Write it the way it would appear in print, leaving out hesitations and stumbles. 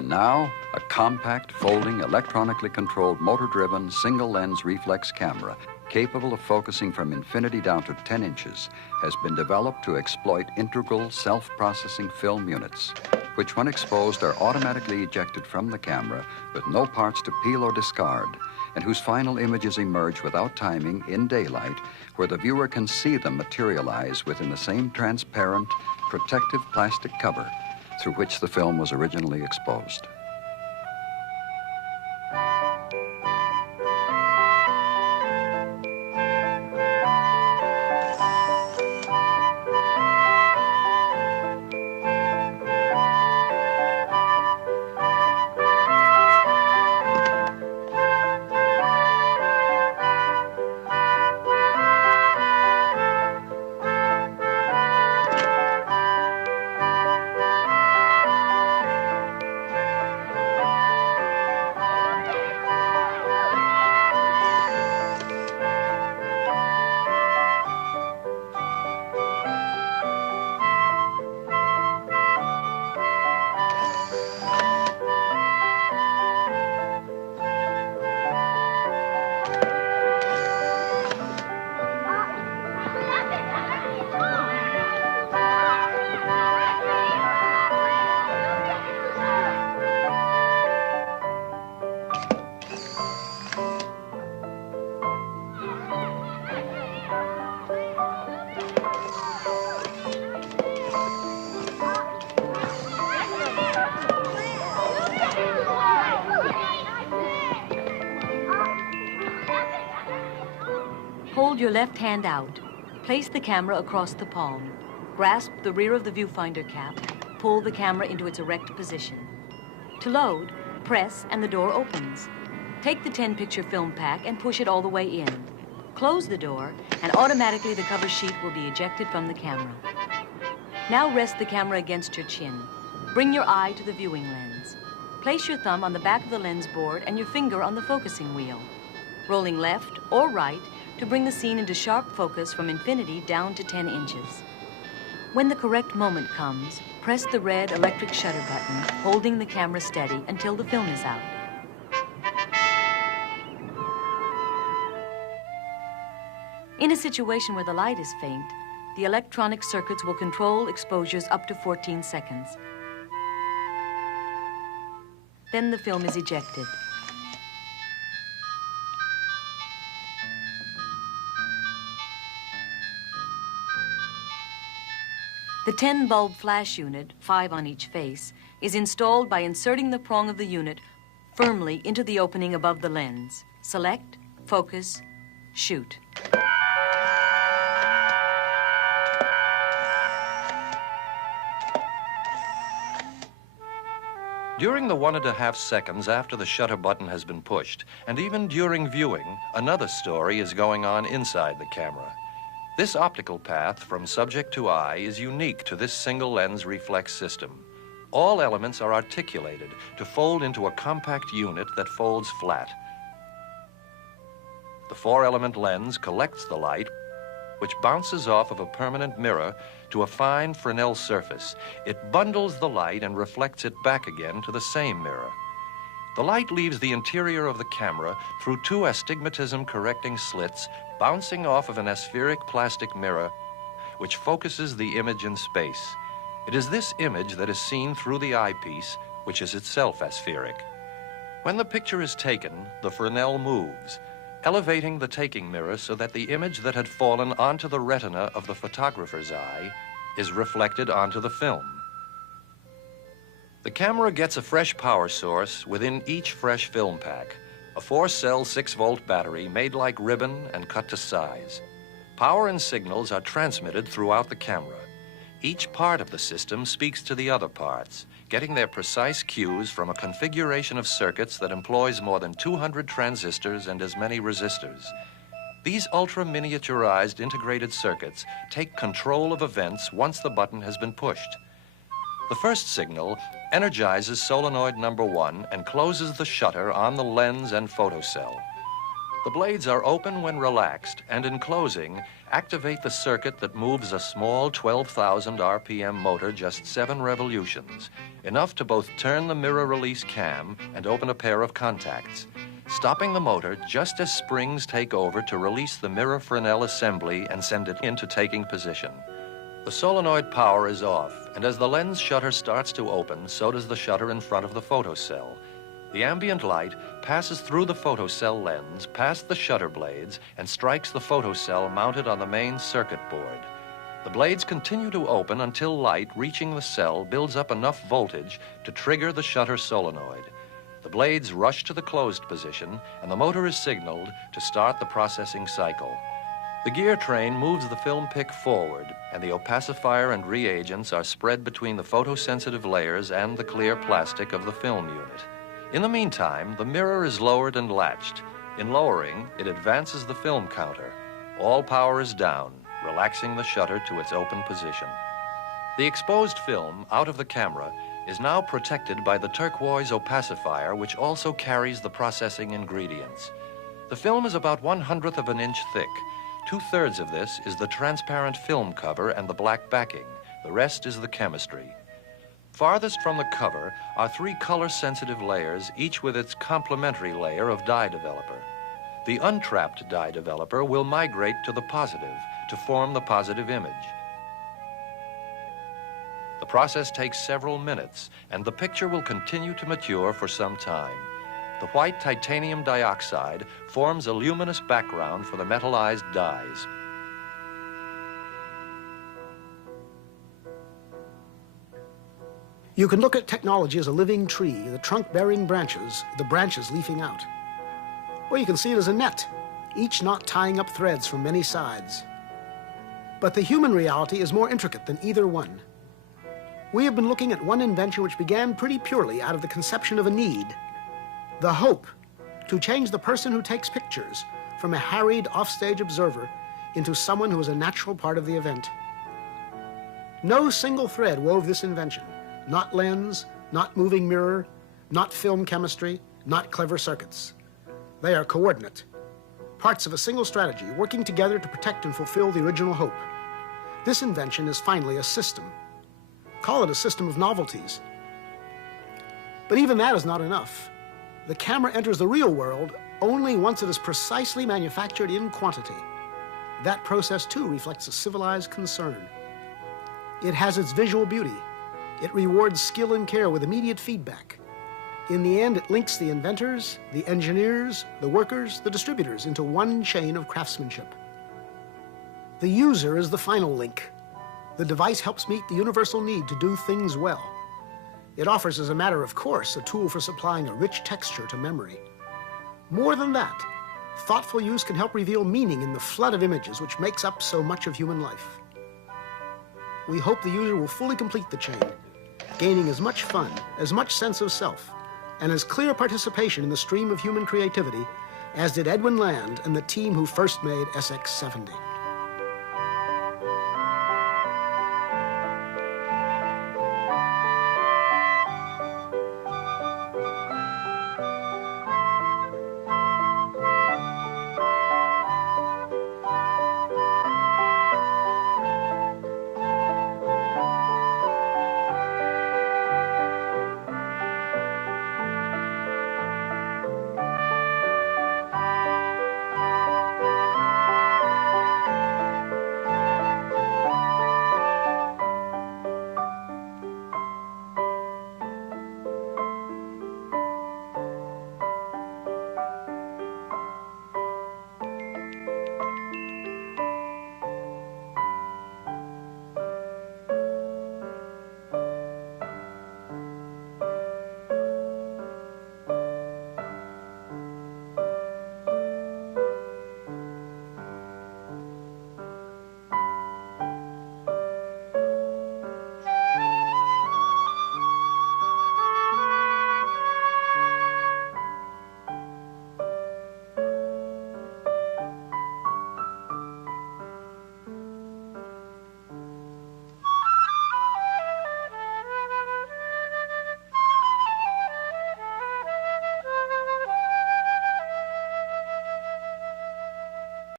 And now, a compact, folding, electronically controlled, motor-driven, single-lens reflex camera capable of focusing from infinity down to 10 inches has been developed to exploit integral self-processing film units, which when exposed are automatically ejected from the camera with no parts to peel or discard, and whose final images emerge without timing in daylight, where the viewer can see them materialize within the same transparent, protective plastic cover through which the film was originally exposed. Hold your left hand out. Place the camera across the palm. Grasp the rear of the viewfinder cap. Pull the camera into its erect position. To load, press and the door opens. Take the 10-picture film pack and push it all the way in. Close the door and automatically the cover sheet will be ejected from the camera. Now rest the camera against your chin. Bring your eye to the viewing lens. Place your thumb on the back of the lens board and your finger on the focusing wheel, rolling left or right to bring the scene into sharp focus from infinity down to 10 inches. When the correct moment comes, press the red electric shutter button, holding the camera steady until the film is out. In a situation where the light is faint, the electronic circuits will control exposures up to 14 seconds. Then the film is ejected. The 10-bulb flash unit, 5 on each face, is installed by inserting the prong of the unit firmly into the opening above the lens. Select, focus, shoot. During the 1.5 seconds after the shutter button has been pushed, and even during viewing, another story is going on inside the camera. This optical path from subject to eye is unique to this single lens reflex system. All elements are articulated to fold into a compact unit that folds flat. The 4-element lens collects the light, which bounces off of a permanent mirror to a fine Fresnel surface. It bundles the light and reflects it back again to the same mirror. The light leaves the interior of the camera through 2 astigmatism-correcting slits bouncing off of an aspheric plastic mirror, which focuses the image in space. It is this image that is seen through the eyepiece, which is itself aspheric. When the picture is taken, the Fresnel moves, elevating the taking mirror so that the image that had fallen onto the retina of the photographer's eye is reflected onto the film. The camera gets a fresh power source within each fresh film pack, a 4-cell 6-volt battery made like ribbon and cut to size. Power and signals are transmitted throughout the camera. Each part of the system speaks to the other parts, getting their precise cues from a configuration of circuits that employs more than 200 transistors and as many resistors. These ultra-miniaturized integrated circuits take control of events once the button has been pushed. The first signal energizes solenoid number 1 and closes the shutter on the lens and photocell. The blades are open when relaxed, and in closing, activate the circuit that moves a small 12,000 RPM motor just 7 revolutions, enough to both turn the mirror release cam and open a pair of contacts, stopping the motor just as springs take over to release the mirror Fresnel assembly and send it into taking position. The solenoid power is off, and as the lens shutter starts to open, so does the shutter in front of the photocell. The ambient light passes through the photocell lens, past the shutter blades, and strikes the photocell mounted on the main circuit board. The blades continue to open until light reaching the cell builds up enough voltage to trigger the shutter solenoid. The blades rush to the closed position, and the motor is signaled to start the processing cycle. The gear train moves the film pick forward, and the opacifier and reagents are spread between the photosensitive layers and the clear plastic of the film unit. In the meantime, the mirror is lowered and latched. In lowering, it advances the film counter. All power is down, relaxing the shutter to its open position. The exposed film out of the camera is now protected by the turquoise opacifier, which also carries the processing ingredients. The film is about 1/100 of an inch thick. 2/3 of this is the transparent film cover and the black backing. The rest is the chemistry. Farthest from the cover are 3 color-sensitive layers, each with its complementary layer of dye developer. The untrapped dye developer will migrate to the positive to form the positive image. The process takes several minutes, and the picture will continue to mature for some time. The white titanium dioxide forms a luminous background for the metallized dyes. You can look at technology as a living tree, the trunk bearing branches, the branches leafing out. Or you can see it as a net, each knot tying up threads from many sides. But the human reality is more intricate than either one. We have been looking at one invention which began pretty purely out of the conception of a need, the hope to change the person who takes pictures from a harried offstage observer into someone who is a natural part of the event. No single thread wove this invention. Not lens, not moving mirror, not film chemistry, not clever circuits. They are coordinate, parts of a single strategy working together to protect and fulfill the original hope. This invention is finally a system. Call it a system of novelties. But even that is not enough. The camera enters the real world only once it is precisely manufactured in quantity. That process, too, reflects a civilized concern. It has its visual beauty. It rewards skill and care with immediate feedback. In the end, it links the inventors, the engineers, the workers, the distributors into one chain of craftsmanship. The user is the final link. The device helps meet the universal need to do things well. It offers, as a matter of course, a tool for supplying a rich texture to memory. More than that, thoughtful use can help reveal meaning in the flood of images which makes up so much of human life. We hope the user will fully complete the chain, gaining as much fun, as much sense of self, and as clear participation in the stream of human creativity as did Edwin Land and the team who first made SX-70.